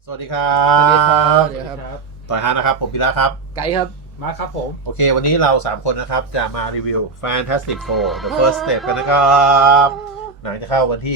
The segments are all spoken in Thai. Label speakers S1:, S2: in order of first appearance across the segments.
S1: สวัสดีครั
S2: สวัสดีครับ
S1: บ
S2: สวัสดีครับ
S1: ต่อยฮานะครับ ผมพิระครับ
S2: ไกด์ครับ
S3: มาครับผม
S1: โอเค วันนี้เรา 3 คนนะครับ จะมารีวิว Fantastic Four The First Step กันนะครับ หนังจะเข้าวันที่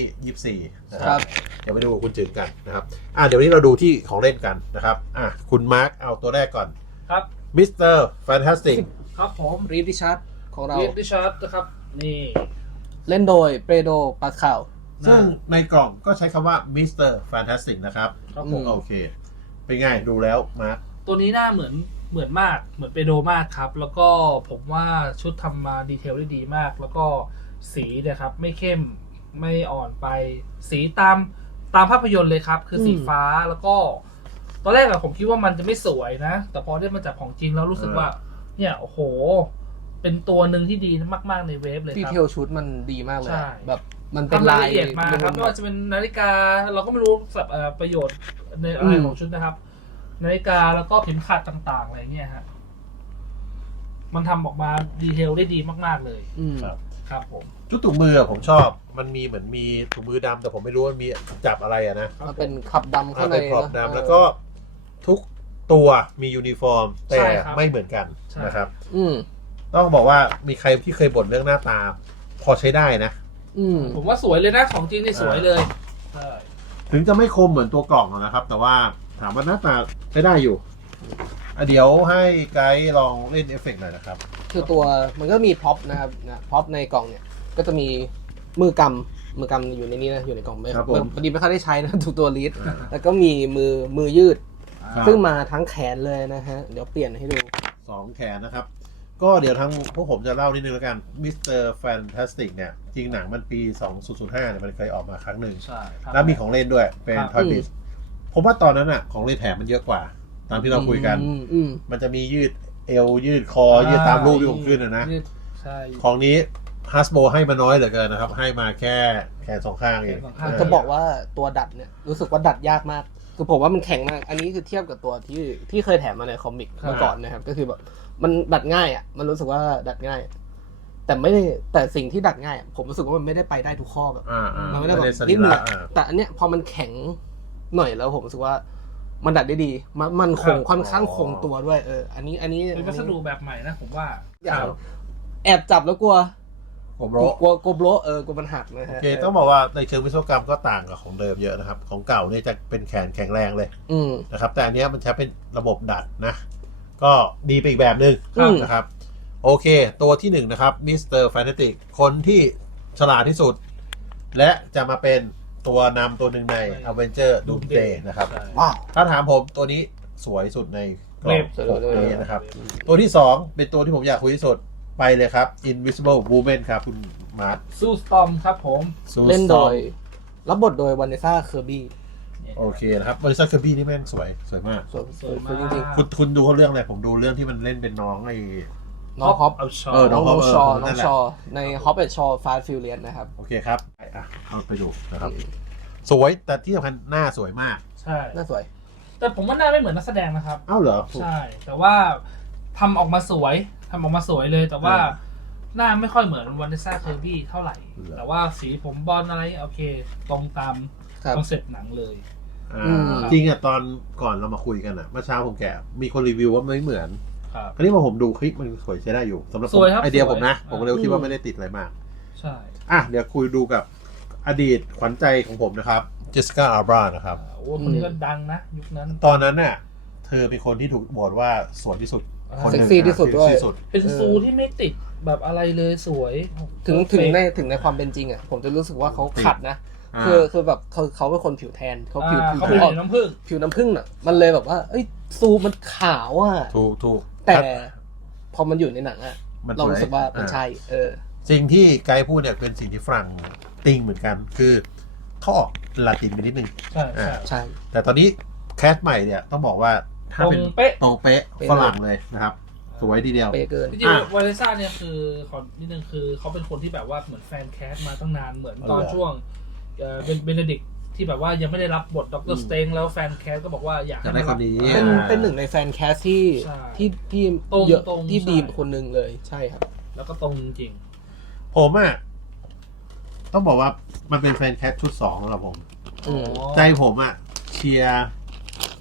S1: 24 นะค
S2: ครั
S1: รับ เดี๋ยวไปดูคุณจืดกันนะครับ เดี๋ยววันนี้เราดูที่ของเล่นกันนะครับ คุณมาร์คเอาตัวแรกก่อน
S3: ครับ
S1: Mr. Fantastic
S3: ครับผม
S2: รีดดิชาร์ดของเรา
S3: เรียกดิชาร์ดนะครับ นี่
S2: เล่นโดยเปโดรปาสคาล
S1: ซึ่งในกล่องก็ใช้คำว่า Mr. Fantastic นะครับ
S3: ครับผม
S1: โอเค เป็นไงดูแล้วมาร์ค
S3: ตัวนี้หน้าเหมือนมาก เหมือนเปโดมากครับ แล้วก็ผมว่าชุดทำมาดีเทลได้ดีมาก แล้วก็สีเนี่ยครับ ไม่เข้ม ไม่อ่อนไป สีตามภาพยนตร์เลยครับ คือสีฟ้า แล้วก็ ตอนแรกอะผมคิดว่ามันจะไม่สวยนะ แต่พอได้มาจับของจริงแล้วรู้สึกว่า เนี่ยโอ้โห เป็นตัวหนึ่งที่ดีมากๆในเวฟเลย
S2: ดี
S3: ครับ
S2: เทลชุดมันดีมากเลย
S3: ใช่
S2: แบบมันเป็น
S3: ทำราย
S2: ลาย
S3: ละเอียดมาครับไม่ว่าจะเป็นนาฬิกาเราก็ไม่รู้สับประโยชน์ในอะไรของชุดนะครับ นาฬิกาแล้วก็เข็มขัดต่างๆอะไรเงี้ยฮะมันทำออกมาดีเทลได้ดีมากๆเลย
S2: อืม
S1: ครับ
S3: ครับผม
S1: ชุดถุงมือผมชอบ มันมีเหมือนมีถุงมือดำแต่ผมไม่รู้ว่ามีจับอะไรอะนะ
S2: มันเป็นขับดำข้างใน
S1: เป็นพร็อพ
S2: นะ
S1: ดำแล้วก็ทุกตัวมียูนิฟอร์ม แต่
S3: ใช่ครับ
S1: ไม่เหมือนกัน
S3: ใช่
S1: นะครับ
S2: อืม
S1: ต้องบอกว่ามีใครที่เคยบ่นเรื่องหน้าตา พอใช้ได้นะ
S2: อืม
S3: ผมว่าสวยเลยนะของจริงนี่สวยเลยใช่
S1: ถึงจะไม่คมเหมือนตัวกล่องนะครับ แต่ว่าถามว่าหน้าตาใช้ได้อยู่เดี๋ยวให้ไกด์ลองเล่นเอฟเฟกต์หน่อยนะครับ
S2: คือตัวมันก็มีพร็อพนะครับนะพร็อพในกล่องเนี่ย ก็จะมีมือกำอยู่ในนี้นะอยู่ในกล่องไม่
S1: ครับผม
S2: พอดีไม่ค่อยได้ใช้นะ ทุกตัวลีดแล้วก็มีมือยืด
S1: ครับ
S2: ซึ่งมาทั้งแขนเลยนะฮะเดี๋ยวเปลี่ยนให้ดู
S1: 2 แขนนะครับ ก็เดี๋ยวทั้งพวกผมจะเล่านิดนึงแล้วกัน Mr. Fantastic เนี่ย จริงหนังมันปี 2005เนี่ยมันเคยออกมาครั้งหนึ่ง
S3: ใช่ครับ
S1: แล้วมีของเล่นด้วยเป็น
S3: ครับ
S1: ทอยบิสผมว่าตอนนั้นอะของเล่นแถมมันเยอะกว่า ตามที่เราคุยกัน
S2: อืม
S1: มันจะมียืดเอวยืดคอ ยืดตามรูปที่ผมขึ้นนะ
S3: ยืดใช่
S1: ของนี้ฮัสโบให้มาน้อยเหลือเกินนะครับ ให้มาแค่แขน2 ข้างเอง
S3: แขนสองข้าง
S2: จะบอกว่าตัวดัดเนี่ยรู้สึกว่าดัดยากมาก คือผมว่ามันแข็งมาก อันนี้คือเทียบกับตัวที่เคยแถมมาในคอมิกเมื่อก่อนนะครับ ก็คือแบบมันดัดง่ายอ่ะ มันรู้สึกว่าดัดง่าย แต่ไม่ได้แต่สิ่งที่ดัดง่ายอะผมรู้สึกว่ามันไม่ได้ไปได้ทุกข้อแบบ มันไม่ได้แบบ
S1: ส
S2: นิ
S1: รี
S2: ดหนึ่ง
S1: ระ
S2: อะแต่อันเนี้ยพอมันแข็งหน่อยแล้วผมรู้สึกว่ามันดัดได้ดี มันคงค่อนข้างคงตัวด้วย อันนี้
S3: เป็นวัสดุแบบใหม่นะผมว่า
S2: อย่างแอบจับแล้วกลัว
S1: ผมโร
S2: กลัวโบะกลัวมันหักนะ
S1: โอ
S2: ฮะ
S1: เคต้องบอกว่าในเชิงวิศวกรรมก็ต่างกับของเดิมเยอะนะครับ ของเก่าเนี่ยจะเป็นแขนแข็งแรงเลย
S2: อืม
S1: นะครับแต่อันเนี้ยมันใช้เป็นระบบดัดนะ ก็ดีไปอีกแบบหนึ่ง
S2: ครับ
S1: นะครับ โอเค ตัวที่ 1 นะครับมิสเตอร์แฟนตาติกคนที่ฉลาดที่สุด และจะมาเป็นตัวนำตัวหนึ่งใน Avenger Doomsday นะครับ
S3: ใช่
S2: ว้าว
S1: ถ้าถามผมตัวนี้สวยสุดในกล่อง
S2: สวยเลย
S1: นี้นะครับ ตัวที่ 2 เป็นตัวที่ผมอยากคุยที่สุดไปเลยครับ Invisible Woman ครับ คุณมาร์ท
S3: สู้สตอมครับผม
S2: เล่นโดยรับบทโดยวานเนซ่าเคอร์บี้
S1: โอเคนะครับบริษัทเคอร์บี้นี่แม่งสวยมาก
S2: สวย
S3: สวยมาก
S2: จริง
S1: คุณดูเขาเรื่องอะไรผมดูเรื่องที่มันเล่นเป็นน้องไอ้
S2: ๆน้องฮอป
S3: เอาชอ
S2: น้อง
S1: Hop
S2: ชอ
S1: นั่
S2: น้อน ง
S1: แหละ
S2: ชอในฮอปเอชอฟาสฟิลเลียนนะครับ
S1: โอเคครับเข้าไปดูนะครับ สวยแต่ที่สำคัญหน้าสวยมาก
S3: ใช่
S2: น่าสวย
S3: แต่ผมว่าหน้าไม่เหมือนนักแสดงนะครับ
S1: อ้าวเหรอ
S3: ใช่ แต่ว่าทำออกมาสวยเลย แต่ว่าหน้าไม่ค่อยเหมือนวานเนสซ่าเคอร์บี้เท่าไหร่ แต่ว่าสีผมบอลอะไรโอเค ตรงตาม
S2: ครับ
S3: คอนเซ็ปต์หนังเลย
S2: อืม
S1: จริงอะตอนก่อนเรามาคุยกันอะเมื่อเช้าผมแกะมีคนรีวิวว่าไม่เหมือน
S3: ครับ
S1: คราวนี้พอผมดูคลิปมันสวยใช้ได้อยู่สำหรับผม
S3: สวยครับ
S1: ไอเดีย
S3: สวย
S1: ผมนะ ผมเลยคิด
S2: อื
S1: ว่าม ไม่ได้ติดอะไรมาก
S3: ใช่
S1: เดี๋ยวคุยดูกับอดีตขวัญใจของผมนะครับเจสสิก้าอัลบรานะครับ
S3: โอ้คนนี้ก็ดังนะ ยุคนั้น
S1: ตอนนั้นน่ะเธอเป็นคนที่ถูกโหวตว่าสวยที่สุดคนหนึ่ง
S2: เซ็กซี่ที่สุดด้วย
S1: เซ็กซี่ที่สุด
S3: เป็นซูที่ไม่ติดแบบอะไรเลยสวย
S2: ถึงในความเป็นจริงอ่ะผมจะรู้สึกว่าเขาขัดนะ คือแบบเขาเป็นคนผิวแทนเขาผิว
S3: เขา
S2: ผิ
S3: เป็
S2: วน ออก
S3: น้ำผึ้ง
S2: ผิวน้ำผึ้งอ่ะมันเลยแบบว่าเอ้ยซูมันขาวอ่ะ
S1: ถูก
S2: แต่พอมันอยู่ในหนังอ่ะ
S1: มัน
S2: เรารู้สึกว่ามัน
S1: อ่า
S2: ใช่
S1: สิ่งที่ไกด์พูดเนี่ยเป็นสิ่งที่ฝรั่งติงเหมือนกัน คือเขาออกลาตินไปนิดนึง
S3: ใช่ใช่
S2: ใช่
S1: แต่ตอนนี้แคสใหม่เนี่ยต้องบอกว่าถ้าเป็น
S3: ตรงเป๊ะ
S1: ตรงเป๊ะฝรั่งเลยนะครับ สวยทีเดียว
S2: เป๊ะเกิน
S3: จริงๆวาเลนซ่าเนี่ยคือขอนิดนึงคือเขาเป็นคนที่แบบว่าเหมือนแฟนแคสมาตั้งนานเหมือนตอนช่วงเป็นเบนเดดิกที่แบบว่ายังไม่ได้รับบทด็อกเตอร์สเตงแล้วแฟนแคสก็บอกว่าอยาก
S1: อยาก
S3: ให้
S1: ได้
S3: มา
S1: ค
S3: รั
S1: นนี้
S2: เป็นหนึ่งในแฟนแคสที่
S3: ใช่
S2: ที่
S3: ตรง
S2: เยอะ
S3: ตรง
S2: ที่
S3: ใช่
S2: ดีคนหนึ่งเลยใช่ครับ
S3: แล้วก็ตรงจริง
S1: ผมอ่ะต้องบอกว่ามันเป็นแฟนแคสชุด2สำหรับผม
S3: ๆ
S2: อืม
S1: ใจผมอ่ะเชียร์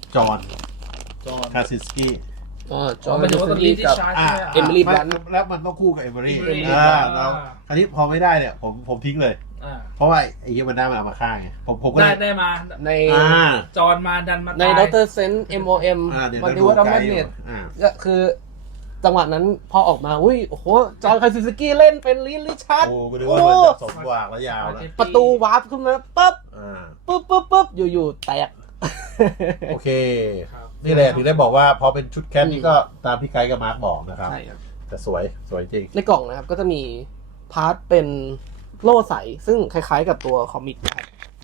S1: จอห์นคาซิสกี้
S2: จอห์น
S3: หมายถึงว่าตอนนี้
S2: กับ
S3: ที่ชาร์จใช่ไหม
S2: เอมิลี่ บลันต์
S1: แล้วมันต้องคู่กับเอมิลี่
S3: Emery
S1: แล้วคราวนี้พอไม่ได้เนี่ยผมทิ้งเลย
S3: อ่า
S1: เพราะว่าไอ้เหี้ยมันได้มันเอามาฆ่าไงผมก็เลย
S3: ได้มา
S2: ใน
S3: จอนมาดันมา
S2: ใน
S3: ตาย
S2: ด็อกเตอร์เซน MOM
S1: เดี๋ยว
S2: มัน
S1: เรา
S2: ดู
S1: ดู
S2: ว่าดัม
S1: ไก
S2: แม
S1: ด์
S2: น
S1: อยู่
S2: เน็ต
S1: อ่า
S2: ก็คือจังหวะนั้นพอออกมาอุ้ยโอ้โหจอห์นคาซิสกี้เล่นเป็นลิชาร์ด
S1: โอ้ก็ดูว่ามันจะสมหวังและยาวแล้ว
S2: ประตูวาร์ปขึ้นมาปั๊บ
S1: อ่า
S2: ปุ๊บอยู่ๆแตก
S1: โอเค
S3: ครับ
S1: นี่แหละถึงได้บอกว่าพอเป็นชุดแคทนี่ก็ตามที่ไกด์กับมาร์คบอกนะครับ
S2: ใช่ครับ
S1: แต่สวยจริง
S2: ในกล่องนะครับก็จะมีพาร์ทเป็นโล่ใสซึ่งคล้ายๆกับตัวคอมิกนะครับ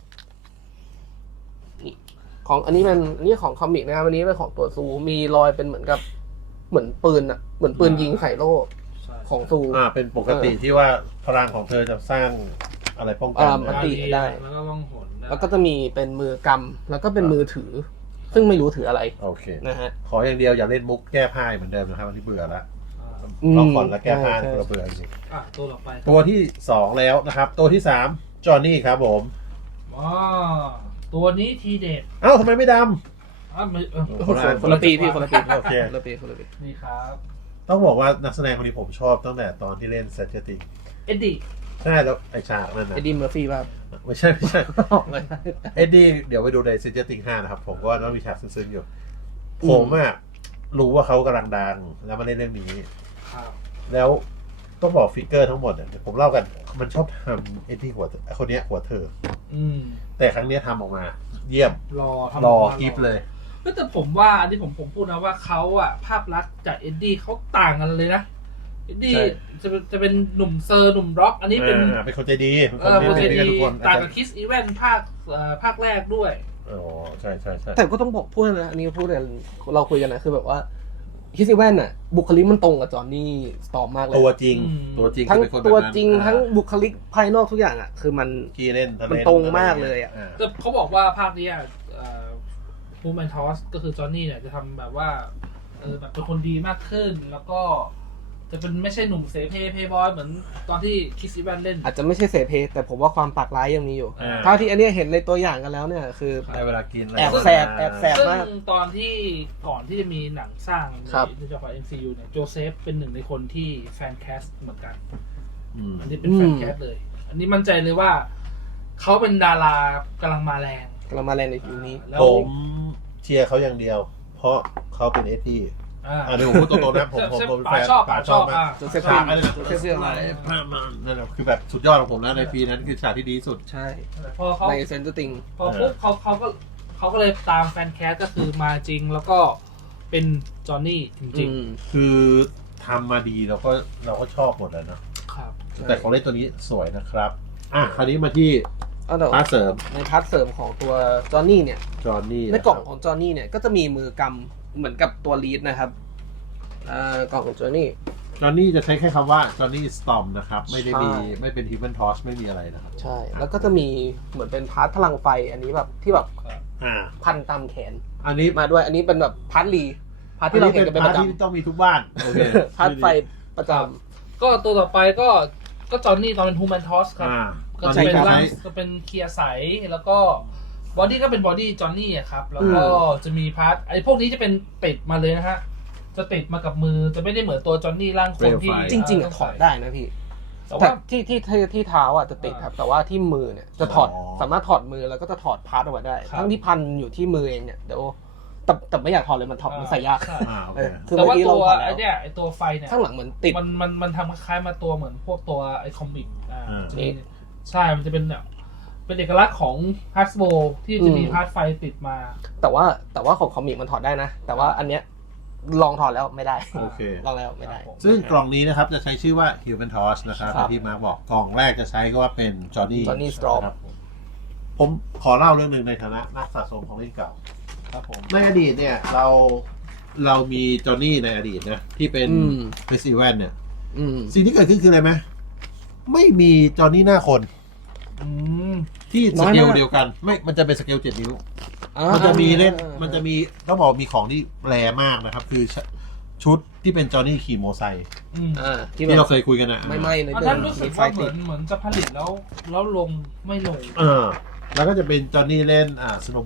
S2: นี่ของอันนี้ของคอมิกนะครับอันนี้เป็นของตัวซูมีรอยเป็นเหมือนปืนอะเหมือนปืนยิงใส่โล่
S3: ใช่
S2: ของซู
S1: เป็นปกติที่ว่าพลังของเธอจะสร้างอะไรป้องกัน
S2: มัน
S1: นะ
S2: ตีได้
S3: แล้วก็ล่องหนได้
S2: แล้วก็จะมีเป็นมือกำแล้วก็เป็นมือถือ ซึ่งไม่รู้ถืออะไร
S1: โอเค
S2: นะฮะ
S1: ขออย่างเดียวอย่าเล่นมุกแก้ผ้าเหมือนเดิมนะครับวันนี้เบื่อแล้ว
S3: อ่า
S1: ลองก่อนแล้วแก้ผ้า
S2: ใช่
S1: เบื่อจริง
S3: ตัวต่อไป
S1: ตัวที่2แล้วนะครับ ตัวที่3จอห์นนี่ครับผม
S3: อ๋อตัวนี้ทีเด็ด
S1: เอ้าทำไมไม่ด
S2: คนละปีพี่คนละปี
S1: โอเค
S2: คนละปี
S3: นี่ครับ
S1: ำต้องบอกว่านักแสดงคนนี้ผมชอบตั้งแต่ตอนที่เล่นเซตติก
S3: เอ็ดดี้
S1: ใช่แล้วไอฉากนั่นนะ
S2: เอ็ดดี้เมอร์ฟี่ป่ะ
S1: ไม่ใช่เอ็ดดี้เดี๋ยวไปดูในเซตติก5นะครับผมก็ต้องมีฉากซึ้งๆอยู่ ผมอะรู้ว่าเขากำลังดังแล้วมาเล่นเรื่องนี้
S3: ครับ
S1: แล้วต้องบอกฟิกเกอร์ทั้งหมดเนี่ยผมเล่ากันมันชอบทำเอ็ดดี้คนเนี้ยหัวเธอ
S3: อืม
S1: แต่ครั้งเนี้ยทำออกมา เยี่ยม
S3: รอ
S1: กิฟเลย
S3: แต่ผมว่าอันนี้ผมพูดนะว่าเขาอะภาพลักษณ์จากเอ็ดดี้เขาต่างกันเลยนะเอ็ดดี้
S1: ใช่
S3: จะเป็นหนุ่มเซอร์หนุ่มร็อก อันนี้เป็น
S1: เป็นคนใจดีเป็น
S3: เออ
S1: คน
S3: โปรเจ
S1: ดี
S3: ก
S1: กัน
S3: ต์
S1: ทุกคน
S3: ต่างกับคิสอีเวนต์ภาคแรกด้วย
S1: อ๋อใช่ใช่ใช่
S2: แต่ก็ต้องบอกพูดนะอันนี้พูดกันเราคุยกันนะคือแบบว่าฮิซิแวนน่ะบุคลิกมันตรงกับจอห์นนี่สตอร์มมากเลย
S1: ตัวจริง
S3: อืม
S1: ตัวจริง
S2: ทั้ง
S1: คือเป็นคนแบบ
S2: ตัว
S1: นั้น
S2: จริงทั้งบุคลิกภายนอกทุกอย่างอ่ะคือมัน
S1: ที่เล่นทะเล
S2: มันตรงมากเลยอะ
S3: แต่เขาบอกว่าภาคนี้มูแมนทอสก็คือจอห์นนี่เนี่ยจะทำแบบว่าแบบเป็นคนดีมากขึ้น แล้วก็จะเป็นไม่ใช่หนุ่มเสเพย์บอยเหมือนตอนที่คิสอีแวนเล่น
S2: อาจจะไม่ใช่เสเพแต่ผมว่าความปากร้ายยังมีอยู่
S1: อ่า
S2: เท่าที่อันเนี้ยเห็นในตัวอย่างกันแล้วเนี่ยคือ
S1: ได้เวลากินอะไร
S2: แอบแสบแอบแสบ
S3: ซึ่ง
S2: มาก
S3: ตอนที่ก่อนที่จะมีหนังสร้าง
S2: ครับ
S3: ในจักรวาล MCU เนี่ยโจเซฟเป็นหนึ่งในคนที่แฟนแคสต์เหมือนกัน
S1: อืม
S3: อันนี้เป็นแฟนแคสต์เลย อันนี้มั่นใจเลยว่า เขาเป็นดารากำลังมาแรง
S2: กำลังมาแรงในยุคนี้
S3: แล้ว
S1: ผมเชียร์เขาอย่างเดียว เพราะเขาเป็นเอทีอันนี้ผมพูดตรงๆนะผมเป็นแฟน
S3: ป๋าชอบ
S1: มาก
S2: โจเซฟ
S1: ฉากอะไรนะ
S2: โจเซฟฟิลอะไร
S1: นั่นแหละคือแบบสุดยอดของผมนะในปีนั้นคือฉากที่ดีที่สุด
S2: ใช่
S3: พอเขา
S2: ในเซนต์ติง
S3: พอปุ๊บเขาก็เลยตามแฟนแคสก็คือมาจริงแล้วก็เป็นจอห์นนี่จริง
S1: คือทำมาดีเราก็ชอบหมดแล้วเนอะ
S3: ๆ ครับ
S1: แต่ของเล่นตัวนี้สวยนะครับคราวนี้มาที่
S2: เอาแต่
S1: พาร์ทเสริม
S2: ในพาร์ทเสริมของตัวจอห์นนี่เนี่ย
S1: จอห์นนี่
S2: ในกล่องของจอห์นนี่เนี่ยก็จะมีมือกำเหมือนกับตัวลีดนะครับกล่องของจอห์นนี่
S1: จอห์นนี่จะใช้แค่คำว่าจอห์นนี่สตอมนะครับไม่ได้มี
S2: ใช่
S1: ไม่เป็นฮิวแมนทอสไม่มีอะไรนะครับ
S2: ใช่ แล้วก็จะมีเหมือนเป็นพาร์ทพลังไฟอันนี้แบบที่แบบ
S1: อ่า
S2: พันตามแขน
S1: อันนี้
S2: มาด้วย อันนี้เป็นแบบพาร์ทลีพาร์ทที่เราเห็นกันเป็น
S1: พา
S2: ป
S1: ร์ท
S2: ระจ
S1: ที่ต้องมีทุกบ้านโอเค
S2: ำพาร์ทไฟประจ
S3: ก็ตัวต่อไปก็จอห์นนี่ตอนเป็นฮูแมนทอสครับ
S1: ต
S3: ก็
S1: อน
S3: จะ
S1: นี้
S3: เป็น
S1: ก็
S3: ร่าง
S1: ใช้
S3: ก็เป็นเคลียร์ใสแล้วก็บอดี้ก็เป็นบอดี้จอห์นนี่อะครับ แล้วก็จะมีพาร์ทไอ้พวกนี้จะเป็นติดมาเลยนะฮะจะติดมากับมือจะไม่ได้เหมือนตัวจอห์นนี่ร่างคนที่
S2: ำจริงๆอะถอดได้นะพี่
S3: แต่
S2: แต่
S3: ว่า
S2: ที่เท้าอ่ะจะติดครับ แต่ว่าที่มือเนี่ยจะถอดสามารถถอดมือแล้วก็จะถอดพาร์ทออกมาได้ ทั้งที่พันอยู่ที่มือเองเนี่ยเดี๋ยวแต่ไม่อยากถอดเลยมันถอดมันใส่ยาก
S3: ใช่
S1: โอเค
S2: คือ
S3: แต่
S2: เมื่อ
S3: ว่า
S2: กี้
S3: ตั
S2: เรา
S3: ว
S2: ถอดแล้
S3: ไอ้
S2: ว
S3: เนี่ยไอ้ตัวไฟเนี่ย
S2: ข้างหลังเหมือนติด
S3: มันทำคล้ายๆมาตัวเหมือนพวกตัวไอ้คอมิก จะมี
S2: นี่
S3: ใช่มันจะเป็นแบบเป็นเอกลักษณ์ของฮาร์สโบที่จะมีพาร์ทไฟติดมา
S2: แต่ว่าของคอมิกมันถอดได้นะ แต่ว่าอันเนี้ยลองถอดแล้วไม่ได้
S1: โอเค
S2: ลองแล้วไม่ได้
S1: ซึ่งกล่องนี้นะครับจะใช้ชื่อว่า Human Torch นะครับ
S2: ครับ
S1: ที่มาร์คบอกกล่องแรกจะใช้ก็ว่าเป็น Johnny
S2: Johnny Storm
S1: นะครับผมขอเล่าเรื่องหนึ่งในฐานะนักสะสมของเล่นเก่า
S3: ครับผม
S1: ในอดีตเนี่ยเรามีจอห์นนี่ในอดีตนะที่เป็น
S2: อืม
S1: เฟสติวัลเนี่ย
S2: อืม
S1: สิ่งที่เกิดขึ้นคืออะไรไหมไม่มีจอห์นนี่หน้าคน
S3: อืม
S1: ที่
S2: น้
S1: ส
S2: อย
S1: เก
S2: มา
S1: ล
S2: ก
S1: เดียวกัน มันจะเป็นสเกล7 นิ้ว
S2: อ่า
S1: มันจะมีเล่น
S2: อ่า
S1: มันจะมีต้องบอกมีของที่แรงมากนะครับ คือชุดที่เป็นจอห์นนี่ขี่มอไซค์
S3: อืม
S2: ที่
S1: ที่
S2: เรา
S1: เราเคยคุยกันนะ
S2: ไม่ใน
S3: อัน
S2: เดิ
S3: นั้น
S2: ม
S3: รู้สึ
S2: มี
S3: ก
S2: ไฟ
S3: ว่าเห
S2: ติ
S3: มื
S2: ด
S3: อนจะผลิตแล้วลงไม่ลง
S1: แล้วก็จะเป็นจอห์นนี่เล่นสโนว์บอร์ด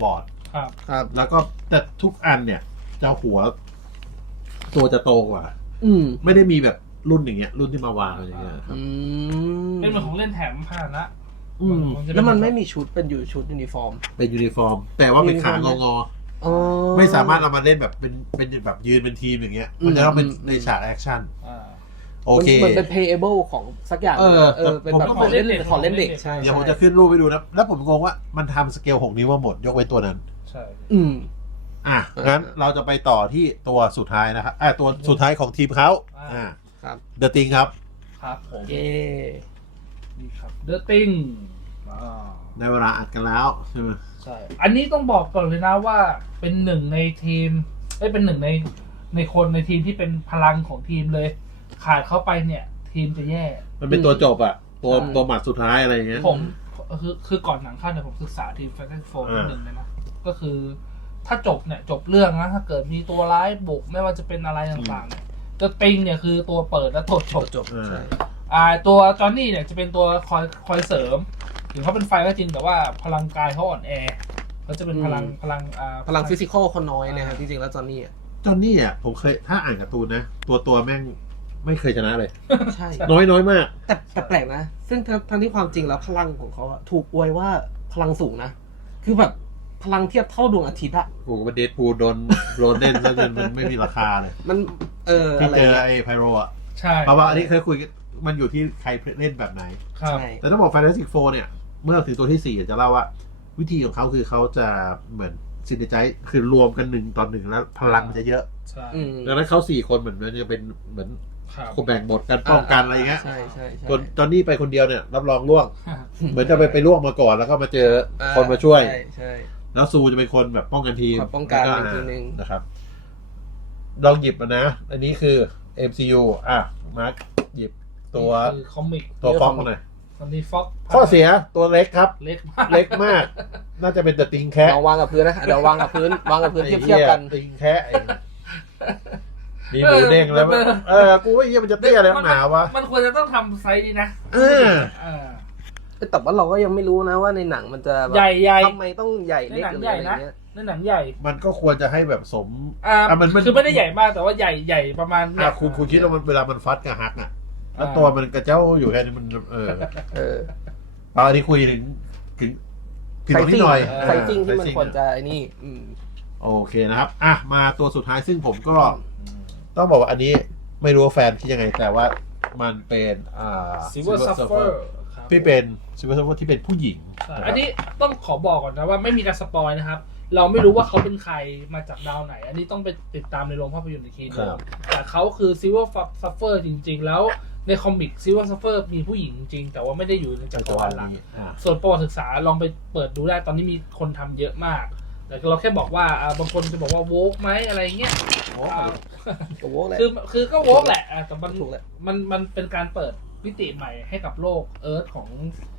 S3: ครับ
S2: ครับ
S1: แล้วก็แต่ทุกอันเนี่ยจะหัวตัวจะโตกว่า
S2: อืม
S1: ไม่ได้มีแบบรุ่นอย่างเงี้ย รุ่นที่มาวางอะไรอย่างเงี้ยครับ
S2: อืม
S3: เป็นเหมือนของเล่นแถมพาหนะ
S1: อืม
S2: แล้วมันไม่มีชุดเป็นอยู่ชุดยูนิฟอร์ม
S1: เป็นยูนิฟอร์ม แต่ว่าเป็นขางอ
S2: อ๋อ
S1: ๆไม่สามารถเอามาเล่นแบบเป็นแบบยืนเป็นทีมอย่างเงี้ย มันจะต้องเป็นในฉากแอคชั่น
S3: อ่า
S1: โอเค
S2: เหมือนเป็น playable ของสักอย่าง เป็นแบบ
S3: ผม
S2: ของเล่น
S3: เล่น
S2: ของเล่นเด็ก
S3: เด็ก
S2: ใช่
S1: เดี๋ยวผมจะขึ้นรูปไปดูนะ แล้วผมงงว่ามันทำสเกล6 นิ้วมาหมด ยกเว้นตัวนั้น
S3: ใช่
S2: อืม
S1: อ่ะ งั้นเราจะไปต่อที่ตัวสุดท้ายนะครับตัวสุดท้ายของทีมเขา
S2: ครับ
S1: เดอะติงครับ
S3: ครับผม
S2: เย้
S3: นี่ครับเดอะติง
S1: ในเวลาอัดกันแล้วใช่ไหม
S3: ใช่ อันนี้ต้องบอกก่อนเลยนะว่าเป็นหนึ่งในทีมเป็นหนึ่งในคนในทีมที่เป็นพลังของทีมเลย ขาดเข้าไปเนี่ย ทีมจะแย่
S1: มันเป็นตัวจบอะตัว
S2: ใช่
S1: ตัวหมัดสุดท้ายอะไรอย่างเงี้ย
S3: ผมคือก่อนหนังเข้าเนี่ยผมศึกษาทีมแฟนตาซีโฟร์นิดนึงเลยนะ ก็คือถ้าจบเนี่ยจบเรื่องนะถ้าเกิดมีตัวร้ายบุกไม่ว่าจะเป็นอะไรต่างๆเนี่ยเดอะติงเนี่ยคือตัวเปิดและตัวจบ
S2: จบใช่
S3: ตัวจอห์นนี่เนี่ยจะเป็นตัวคอยเสริม ถึงเขาเป็นไฟก็จริงแต่ว่าพลังกายเขาอ่อนแอเขาจะเป็นพลังพลัง
S2: ฟิสิกอลคนน้อยนะครับจริงๆแล้วจอนนี่อ่ะ
S1: จอนนี่อ่ะผมเคยถ้าอ่านการ์ตูนนะ ตัวแม่งไม่เคยชนะเลย
S2: ใช่
S1: น้อยมาก
S2: แต่แปลกนะ ซึ่งทั้งที่ความจริงแล้วพลังของเขาอะถูกอวยว่าพลังสูงนะ คือแบบพลังเทียบเท่าดวงอาทิตย์อะ
S1: โอ้โหเดดพูลโดนเล่นซะจนมันไม่มีราคาเลย
S2: มัน
S1: ที่
S2: อะไร
S1: เจอ
S2: นะ
S1: ไอ้ไพโรอ่ะ
S3: ใช่
S1: เพราะว่าอันนี้เคยคุยกันมันอยู่ที่ใครเล่นแบบไหน
S3: ครับ
S2: ใช่
S1: แต่ต้องบอก Fantastic Four เนี่ย เมื่อถึงตัวที่ 4 จะเล่าว่า วิธีของเขาคือเขาจะเหมือนซินเนใจคือรวมกัน1-1 แล้วพลังมันจะเยอะ
S3: ใช่
S2: อืม
S1: ดังนั้นเขา4 คนเหมือนมันจะเป็นเหมือน
S3: ครับ
S1: คนแบ่งบทกันป้องกันอะไรอย่างเงี้ย
S2: ใช่ใช่ใช่
S1: ส่วนจอนนี่ไปคนเดียวเนี่ยรับรองล่วง เหมือนจะไปล่วงมาก่อนแล้วก็มาเจอคนมาช่วย
S2: ใช่ใช่
S1: แล้วซูจะเป็นคนแบบป้องกันทีม
S2: คอยป้องกัน
S1: แล้ว
S2: อีกทีนึง
S1: นะครับลองหยิบมานะ อันนี้คือ MCU มาร์คหยิบตัว
S3: นี่คือคอมิก
S1: ตัวฟ็อกมาหน่อย
S3: ตอนนี้ฟ็อก
S1: ข้อเสียตัวเล็กครับ
S3: เล็กมาก
S1: เล็กมาก น่าจะเป็นแต่ติงแคะ
S2: เราวางกับพื้นนะเดี๋ยววางกับพื้นเทียบกัน
S1: ติงแคะไอ้มีหมูเด้งแล้วกูว่าเหี้ยมันจะเตี้ยอะไรนักหนาวะ
S3: มันควรจะต้องทำไซส์นี้นะ
S1: เออ
S3: อ่า
S2: แต่ว่าเราก็ยังไม่รู้นะว่าในหนังมันจะแบบ
S3: ใหญ่
S2: ทำไมต้องใหญ่
S3: ใน
S2: เล็ก
S3: หนัง
S2: หรือ
S3: ใหญ่
S2: อะไร
S3: นะ
S2: เงี้ย
S3: ในหนังใหญ่
S1: มันก็ควรจะให้แบบสม มัน
S3: คือไม่ได้ใหญ่มากแต่ว่าใหญ่ประมาณเนี่ย
S1: คุณคิดว่ามันเวลามันฟัดกับฮักแล้วตัวมันกระเจ้าอยู่แค่นี้มันอันนี้คุยถึงตรงนี้หน่อย
S2: ไซซิ่งที่มันควรจะไอ้นี่
S1: โอเคนะครับมาตัวสุดท้ายซึ่งผมก็ต้องบอกว่าอันนี้ไม่รู้ว่าแฟนคิดยังไง แต่ว่ามันเป็น
S3: Silver Surfer ครับ
S1: ที่เป็นซิลเวอร์ซัฟเฟอร์ที่เป็นผู้หญิง
S3: ใช่อันนี้ต้องขอบอกก่อนนะว่าไม่มีการสปอยนะครับ เราไม่รู้ว่าเขาเป็นใครมาจากดาวไหน อันนี้ต้องไปติดตามในโรงภาพยนตร์อีกทีนึงแต่เขาคือ Silver Surfer จริงๆ แล้วในคอมิก Silver Surfer มีผู้หญิงจริงๆแต่ว่าไม่ได้อยู่ในจักรวาลหลักส่วนประวัติศึกษาลองไปเปิดดูได้ตอนนี้มีคนทำเยอะมาก แต่เราแค่บอกว่าบางคนจะบอกว่าโวกไหมอะไรเงี้ย
S2: ก็โว้แหละ
S3: คือก็โวกแหละแต่มัน
S2: ถูกแหละ
S3: มันเป็นการเปิดมิติใหม่ให้กับโลกเอิร์ธของ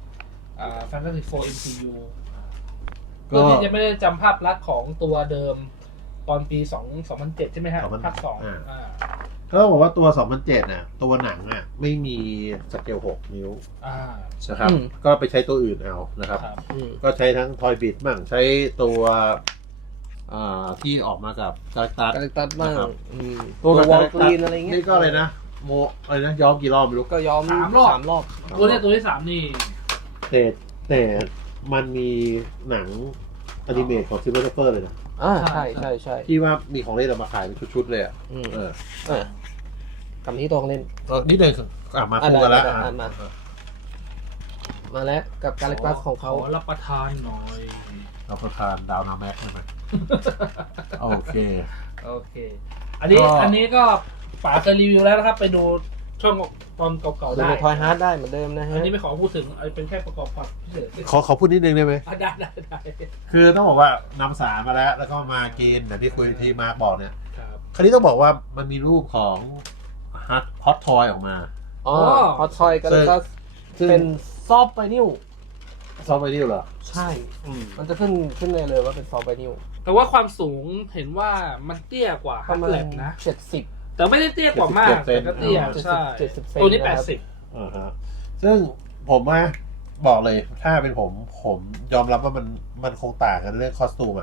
S3: Fantastic Four MCU เพื่อที่จะไม่ได้จำภาพลักษณ์ของตัวเดิมตอนปี 2007 ใช่ไหมฮะภาค2
S1: เขาบอกว่าตัว 2007น่ะตัวหนังไม่มีสเกล6 นิ้วนะครับก็ไปใช้ตัวอื่นเอานะครับก็ใช้ทั้งทอยบิดมั่งใช้ตัวที่ออกมากับกาแล็กตัส
S2: บ้าง
S1: ตัวกับ
S2: วอลกรีนอะไรเงี้ย
S1: นี่ก็อะไรนะอะไรนะย้อมกี่รอบไม่รู้
S2: ก็ย้อม
S3: 3 รอบ ตัวนี้ตัวที่ 3 นี่
S1: แต่มันมีหนังอนิเมะของซิลเวอร์ซัฟเฟอร์เลยนะ
S2: ใช่
S1: ที่ว่ามีของเล่นออกมาขายเป็นชุดๆเลย
S2: กำที่ตัวเล่น
S1: นิดนึงมาคู่กันแล้ว
S2: มาแล้วกับการเล็กตัสของเขา
S3: รับประทานหน่อย
S1: รับประทานดาวนาแม็กใช่ไหมโอเค
S3: อันนี้ก็ป๋าเคยรีวิวแล้วนะครับไปดูช่วงตอนเก่าๆได้
S2: ทอยฮาร์ดได้เหมือนเดิมนะฮะ
S3: อันนี้ไม่ขอพูดถึงเป็นแค่ประกอบความพิเศษ
S1: ขอพูดนิดนึงได้ไหม
S3: ได้
S1: คือต้องบอกว่านำสารมาแล้วก็มากินอย่างที่คุยที่มาร์คบอกเนี่ยคราวนี้ต้องบอกว่ามันมีรูปของฮอตทอยออกมา
S2: ฮอตทอยก็เป็นซอฟต์ไวนิล
S1: เหรอ
S2: ใช่มันจะขึ้นเลยว่าเป็นซอฟต์ไวนิล
S3: แต่ว่าความสูงเห็นว่ามันเตี้ยกว่าฮัตแลบนะ
S2: 70
S3: แต่ไม่ได้เตี้ยกว่ามากแต่ก็เตี้ยใช่ตัวนี้80
S1: ซึ่งผมว่าบอกเลยถ้าเป็นผมยอมรับว่ามันคงต่างกันเรื่องคอสตูม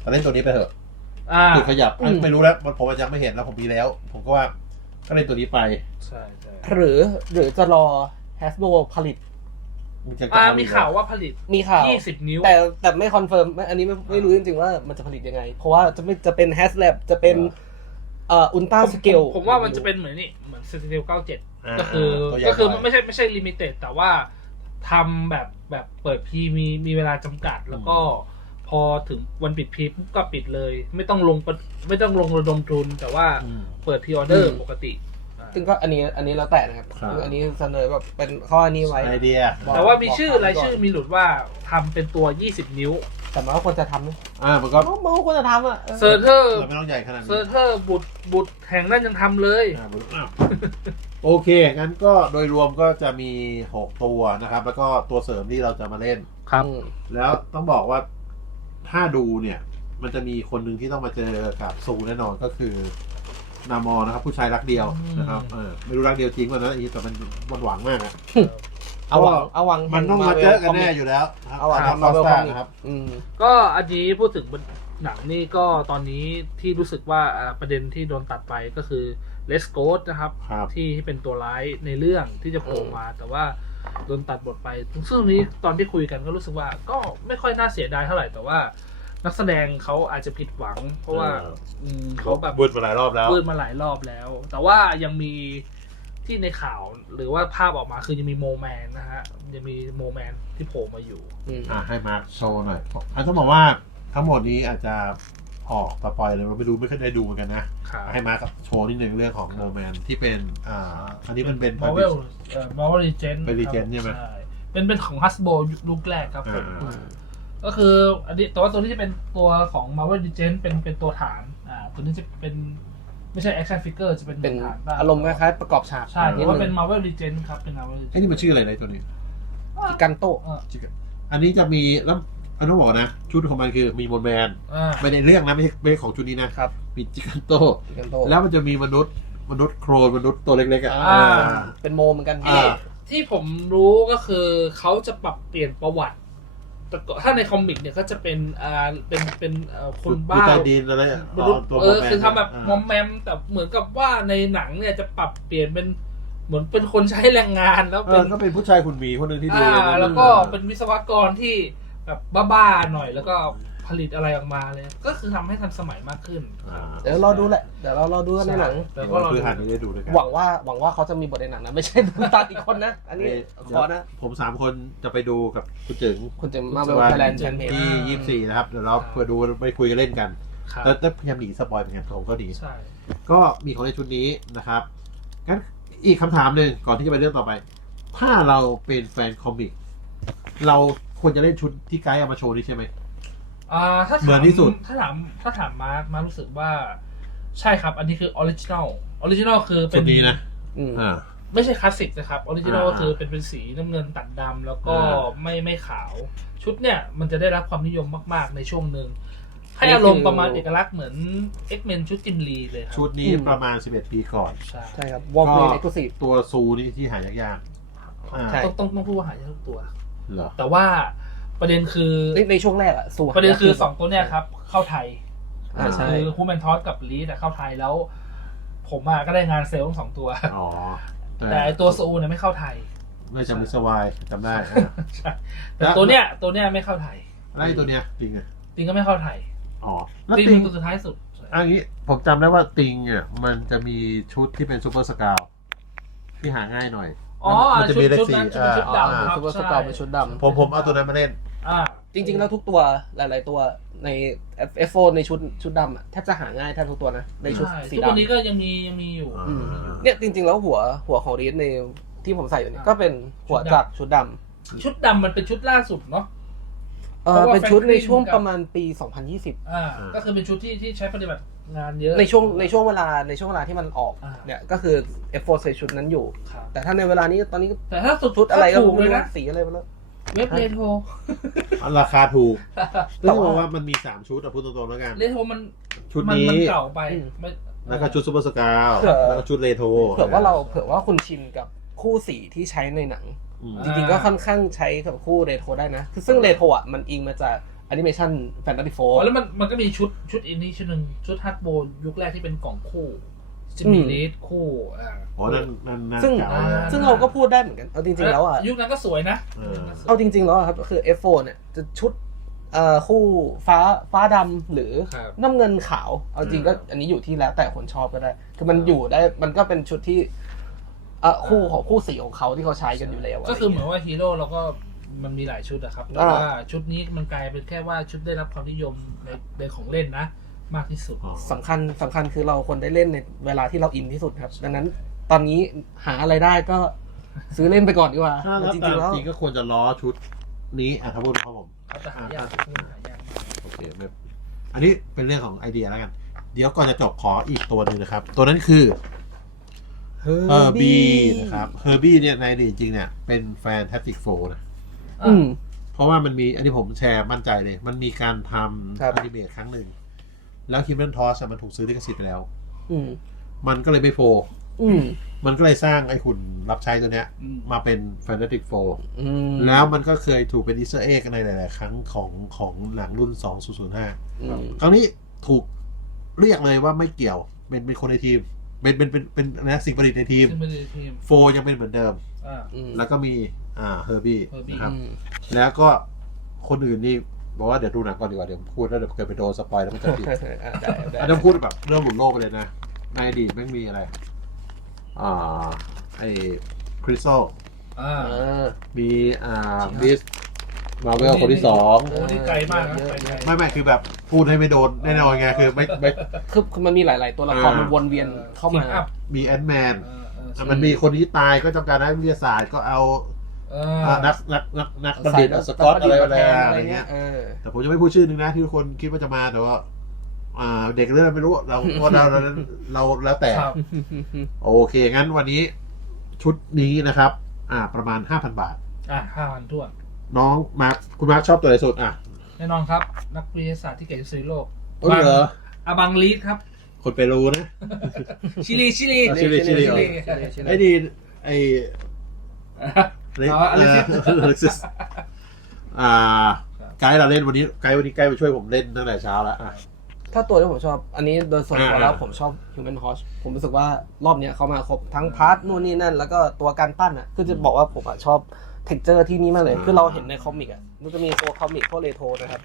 S1: แต่เล่นตัวนี้ไปเถอะจุดขยับไม่รู้แล้วผมอาจจะไม่เห็นแล้วผมมีแล้ว ผมก็ว่าก็เล่นตัวนี้ไป
S3: ใช่
S2: หรือจะรอ Hasbro ผลิต
S3: มีข่าวว่าผลิต
S2: มีข่าว
S3: 20 นิ้ว
S2: แต่ไม่คอนเฟิร์มอันนี้ไม่รู้จริงๆว่ามันจะผลิตยังไงเพราะว่าจะเป็น Haslab จะเป็นอุลตร้าสเกล
S3: ผมว่ามันจะเป็นเหมือนSentinel 97ก็คือไม่ใช่ลิมิเต็ดแต่ว่าทำแบบเปิดพีมีเวลาจำกัดแล้วก็พอถึงวันปิดพีปุ๊บก็ปิดเลยไม่ต้องลงระดมทุนแต่ว่าเปิดพรีออเดอร์ปกติ
S2: ซึ่งก็อันนี้แล้วแต่นะครับอันนี้เสนอแบบเป็นข้อนี้ไว้
S1: ไอเดีย
S3: แต่ว่ามีรายชื่อมีหลุดว่าทำเป็นตัว20 นิ้ว
S2: แต่มันก็ควรจะทำนะ
S1: มันก็
S2: ควรจะทำอ่ะ
S3: เซอร์เทอร์
S1: ไม่ต้องใหญ่ขนาดนี้
S3: เซอร์เทอร์บุตรแห่งนั้นยังทำเลย
S1: โอเคงั้นก็โดยรวมก็จะมี6ตัวนะครับแล้วก็ตัวเสริมที่เราจะมาเล่น
S2: ครับ
S1: แล้วต้องบอกว่าถ้าดูเนี่ยมันจะมีคนหนึ่งที่ต้องมาเจอกับซูแน่นอนก็คือนามอนะครับผู้ชายรักเดียวนะครับไม่รู้รักเดียวจริงป่ะนะแต่มันหวังมากนะ
S2: เอาหวัง
S1: มันต้องมาเจอกันแน่อยู่แล้ว
S2: เอาหวัง
S1: มาเวลนะครับ
S3: ก็อันนี้พูดถึงหนังนี่ก็ตอนนี้ที่รู้สึกว่าประเด็นที่โดนตัดไปก็คือเลสโกสนะครับที่เป็นตัวร้ายในเรื่องที่จะโผล่มาแต่ว่าโดนตัดบทไปซึ่งนี้ตอนที่คุยกันก็รู้สึกว่าก็ไม่ค่อยน่าเสียดายเท่าไหร่แต่ว่านักแสดงเขาอาจจะผิดหวังเพราะว่าเขาแบบ
S1: บืดมาหลายรอบ
S3: แล้วแต่ว่ายังมีที่ในข่าวหรือว่าภาพออกมาคือยังมีโมแมนนะฮะยังมีโมแมนที่โผล่มาอยู่
S1: ให้มาร์คโชว์หน่อยต้องบอกว่าทั้งหมดนี้อาจจะออกสปอยเลยเราไม่รู้ไม่เคยได้ดูเหมือนกันนะให้มาร์คโชว์นิดนึงเรื่องของโมแมนที่เป็นอันนี้มันเป็น
S3: มาเวลลีเจน
S1: เป็นลีเจนใช่ไหม
S3: เป็นของฮัสโบยุคแรกครับผมก็คืออันนี้แต่ว่าตัวนี้จะเป็นตัวของ Marvel Legends เป็นตัวฐานตัวนี้จะเป็นไม่ใช่ action figure จะเป็นฐาน
S2: อารมณ์คล้ายๆประกอบฉาก
S3: ใช่เพราะว่าเป็น Marvel Legends ครับเป็น Marvel Legends
S1: นี่มันชื่ออะไรในตัวนี้
S2: จิกันโต
S1: อันนี้จะมีแล้วอันต้องบอกนะชุดของมันคือมีโมแมนไม่ในเรื่องนะไม่ใช่ของชุดนี้นะครับมีจิกันโตแล้วมันจะมีมนุษย์โครนมนุษย์ตัวเล็กๆ
S2: เป็นโมเหมือนกัน
S3: ที่ผมรู้ก็คือเขาจะปรับเปลี่ยนประวัติถ้าในคอมิกเนี่ยก็จะเป็นคนบ้า
S1: ดินอะไร
S3: คือทำแบบมอมแมมแต่เหมือนกับว่าในหนังเนี่ยจะปรับเปลี่ยนเป็นเหมือนเป็นคนใช้แรงงานแล้ว
S1: ก็เป็นผู้ชายหุ่นหมีคนนึงที่ดู
S3: แล้วก็เป็นวิศวกรที่แบบบ้าๆหน่อยแล้วก็ผลิตอะไรออกมาเลยก็คือทำให้ทันสมัยมากขึ้น
S2: เดี๋ยวรอดูแหละเดี๋ยวเรารอดูในหนัง
S1: แต่ก็คือหันไปได้ดูด้วยกัน
S2: หวังว่าเขาจะมีบทในหนังนะไม่ใช่ตัดอีกคนนะอันนี้ขอนะ
S1: ผม3คนจะไปดูกับคุณจึง
S2: มาเวลไทยแลนด์แชมเปี้ยน
S1: ที่24นะครับเดี๋ยวเราเพื่อดูไปคุยกันเล่นกันแล้วพยายามหนีสปอยล์เป็นไงผมก็ดี
S3: ใช่
S1: ก็มีของในชุดนี้นะครับงั้นอีกคำถามหนึ่งก่อนที่จะไปเรื่องต่อไปถ้าเราเป็นแฟนคอมิกเราควรจะเล่นชุดที่ไกด์เอามาโชว์นี่ใช่ไหม
S3: ถ้าเหมือนที่สุดถ้าถามมารู้สึกว่าใช่ครับอันนี้คือออริจินอลคือเป็น
S1: นี้นะ
S3: ไม่ใช่คลาสสิกนะครับออริจินอลก็คือเป็นสีน้ำเงินตัดดำแล้วก็ไม่ขาวชุดเนี่ยมันจะได้รับความนิยมมากๆในช่วงหนึ่งให้อารมณ์ประมาณเอกลักษณ์เหมือน X-Men ชุดจิมลีเลยครับ
S1: ชุดนี้ประมาณ11ปีก่อน
S2: ใช่ครับวอล์กเลยเอ็กซ์คลูซีฟ
S1: ตัวซูนี่ที่หายาก
S3: ๆต้องพูดว่าหายากทุกตัวแต่ว่าประเด็นคือ
S2: ในช่วงแรกอะ
S3: ประเด็นคือ2ตัวเนี่ยครับเข้าไทยคือฮูแมนทอสกับลีดเข้าไทยแล้วผมก็ได้งานเซลล์ทั้ง2ตัวแต่ตัวซูเนี่ยไม่เข้าไทย
S1: ไม่จำเป็นสวายจำได้
S3: แต่ตัวเนี้ยไม่เข้าไทย
S1: ไอ้ตัวเนี้ยติ
S3: งก็ไม่เข้าไทยติงตัวสุดท้ายสุด
S1: อันนี้ผมจำได้ว่าติงเนี่ยมันจะมีชุดที่เป็นซูเปอร์สกาวที่หาง่ายหน่อย
S3: มันจะมีเลข4ชุดดำ
S2: ซูเปอร์สกาวเป็นชุดดำ
S1: ผมเอาตัวนั้นมาเล่น
S2: จริงๆแล้วทุกตัวหลายๆตัวใน F4 ในชุดดำแทบจะหาง่ายแทบทุกตัวนะในชุดสีดำ
S3: ตัวนี้ก็ยังมีอยู่
S2: เนี่ยจริงๆแล้วหัวของรีดในที่ผมใส่อยู่นี่ก็เป็นหัวจากชุดดำ
S3: มันเป็นชุดล่าสุดเนาะ
S2: เป็นชุดในช่วงประมาณปี2020
S3: ก็คือเป็นชุดที่ใช้ปฏิบัติงานเยอะ
S2: ในช่วงเวลาที่มันออกเนี่ยก็คือ F4 ใส่ชุดนั้นอยู่แต่ถ้าในเวลานี้ตอนนี้
S3: แต่ถ้าสุด
S2: อะไรก็ไม่รู้สีอะไรไปแล้ว
S3: เว็บเรโทร
S1: ราคาถูกแต่ว่ามันมี3ชุดพูดตรงๆแล้วกัน
S3: เรโทรมัน
S1: ชุดนี้
S3: มันเก่าไป
S1: แล้วก็ชุดซูเปอร์สกาวแล้วก็ชุดเรโทร
S2: เผื่อว่าคุณชินกับคู่สีที่ใช้ในหนังจริงๆก็ค่อนข้างใช้กับคู่เรโทรได้นะซึ่งเรโทรมันอิงมาจากอนิเมชันแฟนตาซีโฟ
S3: แล้วมันก็มีชุดอินนี้ชุดหนึ่งชุดฮัตโบยุคแรกที่เป็นกล่องคู่จะมีเลสคู่
S1: อ๋อนั่น
S2: ซึ่งเราก็พูดได้เหมือนกันเอาจริงๆแล้วอ่ะ
S3: ยุคนั้นก็สวยนะ
S2: เอาจริงๆแล้วครับคือ F4 เนี่ยจะชุดคู่ฟ้าดำหรือน้ำเงินขาวเอาจริงก็อันนี้อยู่ที่แล้วแต่คนชอบก็ได้คือมันอยู่ได้มันก็เป็นชุดที่คู่สีของเขาที่เขาใช้กันอยู่แล้ว
S3: ก็คือเหมือนว่าฮีโร่เราก็มันมีหลายชุดอะครับแต่ว่าชุดนี้มันกลายเป็นแค่ว่าชุดได้รับความนิยมในของเล่นนะมากที่สุด
S2: สำคัญคือเราคนได้เล่นในเวลาที่เราอินที่สุดครับดังนั้นตอนนี้หาอะไรได้ก็ซื้อเล่นไปก่อนดีกว่า
S1: จริงๆก็ควรจะล้อชุดนี้ครับพูดครับผม
S3: จะหายาก
S1: โอเคอันนี้เป็นเรื่องของไอเดียแล้วกันเดี๋ยวก่อนจะจบขออีกตัวหนึ่งนะครับตัวนั้นคือHerbie นะครับ Herbie เนี่ยในจริงๆเนี่ยเป็นแฟน Fantastic Four นะเพราะว่ามันมีอันนี้ผมแชร์มั่นใจเลยมันมีการทำอนิเมะครั้งหนึ่งแล้ว Human Torch มันถูกซื้อลิขสิทธิ์ไปแล้วมันก็เลยไม่โฟมันก็เลยสร้างไอ้หุ่นรับใช้ตัวเนี้ยมาเป็น Fantastic Four แล้วมันก็เคยถูกเป็นอีสเตอร์เอ็กในหลายๆครั้งของหนังรุ่น 2005 ครั้งนี้ถูกเรียกเลยว่าไม่เกี่ยวเป็นคนในทีมเป็นนะสิ่งประดิษฐ์ในทีมโฟยังเป็นเหมือนเดิมแล้วก็มีHerbie นะครับแล้วก็คนอื่นนี่บอกว่าเดี๋ยวดูหนังก่อนดีกว่าเดี๋ยวพูดแล้วเดี๋ยวเกิดไปโดนสปอยแล้วมันจะผิดอันนั้นพูดแบบเรื่องหลุดโลกไปเลยนะในอดีตแม่งมีอะไรไอ้คริสตัลมีบิสมาเวลคนที่2
S3: โอ้นี่ไกลมากนะ
S1: ไม่คือแบบพูดให้ไม่โดนแน่นอนไงคือไม่
S2: คือมันมีหลายๆตัวละครมันวนเวียนเข้ามา
S1: มีแอนด์แมนมันมีคนนี้ตายก็จำการนักวิทยาศาสตร์ก็เอานักบัณฑิตสกอตอะไรเงี้ยแต่ผมจะไม่พูดชื่อนึงนะที่ทุกคนคิดว่าจะมาแต่ว่าเด็กเรื่องไม่รู้เราแล้วแต่โอเคงั้นวันนี้ชุดนี้นะครับประมาณ 5,000 บาท
S3: 5,000ทั่ว
S1: น้องมาร์คคุณมาร์คชอบตัวไหนสุด
S3: แน่นอนครับนักวิทยาศาสตร์ที่เก่งที่สุดในโลก
S1: เหรอ
S3: บังลีดครับ
S1: คนเปรูนะ
S3: ชิลี
S1: ไอ้ดีไอ้อเล็กซิสไกด์เราเล่นวันนี้ไกด์ไปช่วยผมเล่นตั้งแต่เช้าแล้ว
S2: ถ้าตัวที่ผมชอบอันนี้โดยส่วนตัวแล้วผมชอบ Human Torch ผมรู้สึกว่ารอบนี้เขามาครบทั้งพาร์ทนู่นนี่นั่นแล้วก็ตัวการปั้นคือจะบอกว่าผมชอบเท็กเจอร์ที่นี่มากเลยคือเราเห็นในคอมิกมันจะมีตัวคอมิกพวกเรโทรนะครับ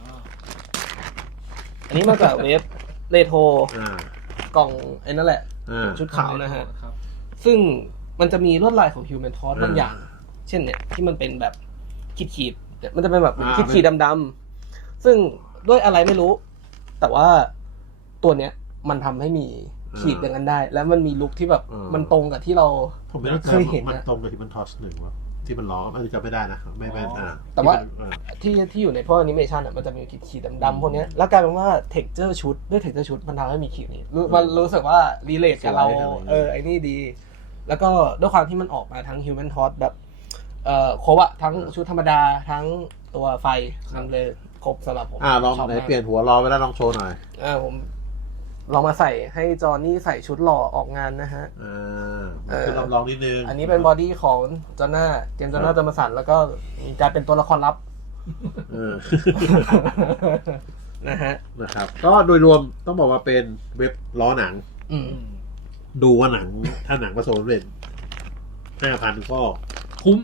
S2: อันนี้มาจากเว็บเรโทรกล่องไอ้นั่นแหละชุดขาวนะฮะซึ่งมันจะมีลวดลายของ Human Torch บางอย่างเช่นเนี่ยที่มันเป็นแบบขีดมันจะเป็นแบบขีดดำๆซึ่งด้วยอะไรไม่รู้แต่ว่าตัวเนี้ยมันทำให้มีขีดอย่างนั้นได้แล้วมันมีลุคที่แบบมันตรงกับที่เราเคยเห็น
S1: มันตรงกับที่มันทอชหนึ่งว่าที่มันล้อมันจะไม่ได้นะไม่
S2: แต่ว่าที่อยู่ในพวกแอนิเมชันมันจะมีขีดดำๆพวกนี้แล้วกลายเป็นว่าเท็กเจอร์ชุดด้วยเท็กเจอร์ชุดมันทำให้มีขีดนี้มันรู้สึกว่ารีเลทกับเราไอ้นี่ดีแล้วก็ด้วยความที่มันออกมาทั้ง Human Torch แบบครบทั้งชุดธรรมดาทั้งตัวไฟมันเลยครบสำหรับผม
S1: ลองไหนเปลี่ยนหัวรอไว้แล้วลองโชว์หน่อย
S2: ผมลองมาใส่ให้จอห์นนี่ใส่ชุดหล่อออกงานนะฮะ
S1: คือลองนิดนึง
S2: อันนี้เป็นบอดี้ของจอห์นน่าเจมส์จอห์นน่าจอมสันแล้วก็กลายเป็นตัวละครลับ
S1: นะครับก็โดยรวมต้องบอกว่าเป็นเว็บล้อหนังดูว่าหนังถ้าหนังประสบความสำเร็จ 5,000 ก็
S3: คุ้ม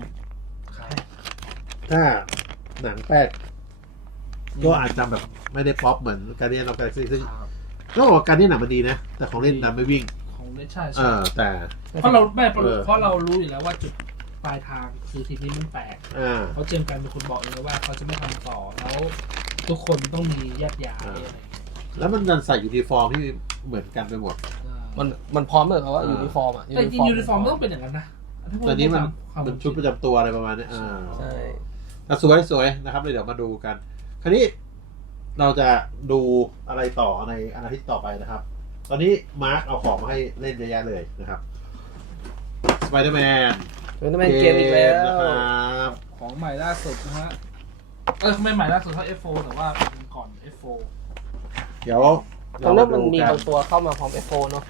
S1: ถ้าหนังแป๊กก็อาจจะแบบไม่ได้ป๊อปเหมือนการเดียนเราการซึ่งก็บอกการเดียนหนังมันดีนะแต่ของเล่นดันไม่วิ่ง
S3: ของเล่นใช่
S1: แต่
S3: เพราะเรารู้อยู่แล้วว่าจุดปลายทางคือทีนี้มันแปลกเขาเจมกันเป็นคนบอกเลยว่าเขาจะไม่ทำต่อแล้วทุกคนต้องมีแยกย้ายอะไร
S1: แล้วมันดันใส่ยูนิฟอร์มที่เหมือนกันไปหมด
S2: มันพร้อมเลยครับว่ายูนิฟอร์ม
S3: แต่จริงยูนิฟอร์มไม่ต้องเป็นอย่างนั้นนะ
S1: แต่นี้มันชุดประจำตัวอะไรประมาณนี้
S2: ใช่
S1: แต่สวยนะครับเดี๋ยวมาดูกันคราวนี้เราจะดูอะไรต่อในอาทิตย์ต่อไปนะครับตอนนี้มาร์คเอาของมาให้เล่นเยอะแยะเลยนะครับสไปเดอร์แมน
S2: เกมอีกแล้ว
S1: นะครับ
S3: ของใหม่ล่าสุดนะฮะไม่ใหม่ล่าสุดเท่า F4 แต่ว่าเป็นก่อน F4
S1: เดี๋ยว
S2: ตอนนั้นมันมีบางตัวเข้ามาพร้อม F4 เนาะ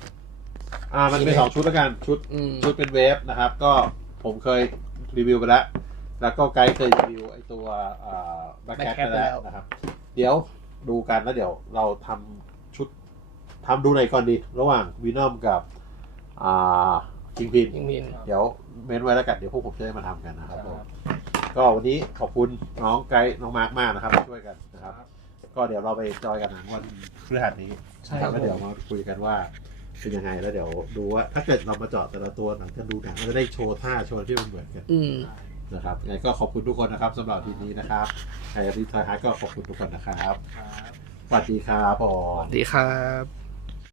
S1: มันเป็น2ชุดแล้วกันชุดเป็นเวฟนะครับก็ผมเคยรีวิวไปแล้วแล้วก็ไกด์เคยรีวิวไอ้ตัวแบ็คแคทไปแล้วนะครับเดี๋ยวดูกันแล้วเดี๋ยวเราทำชุดทำดูไหนก่อนดีระหว่างวีนอมกับคิงพินเดี๋ยวเม้นไว้แล้วกันเดี๋ยวพวกผมจะได้มาทำกันนะครับผมก็วันนี้ขอบคุณน้องไกด์น้องมาร์คมากนะครับช่วยกันนะครับก็เดี๋ยวเราไปจอยกันหนังวันพฤหัสนี้แล้วเดี๋ยวมาคุยกันว่าเป็นยังไงแล้วเดี๋ยวดูว่าถ้าเกิดเรามาเจาะแต่ละตัวหนังจะดูหนังเราจะได้โชว์ท่าโชว์ที่มันเหมือนกันนะครับยังไงก็ขอบคุณทุกคนนะครับสำหรับทีนี้นะครับใครที่ทายฮาร์ดก็ขอบคุณทุกคนนะครับสวัสดีครับผม
S2: สวัสดีครับ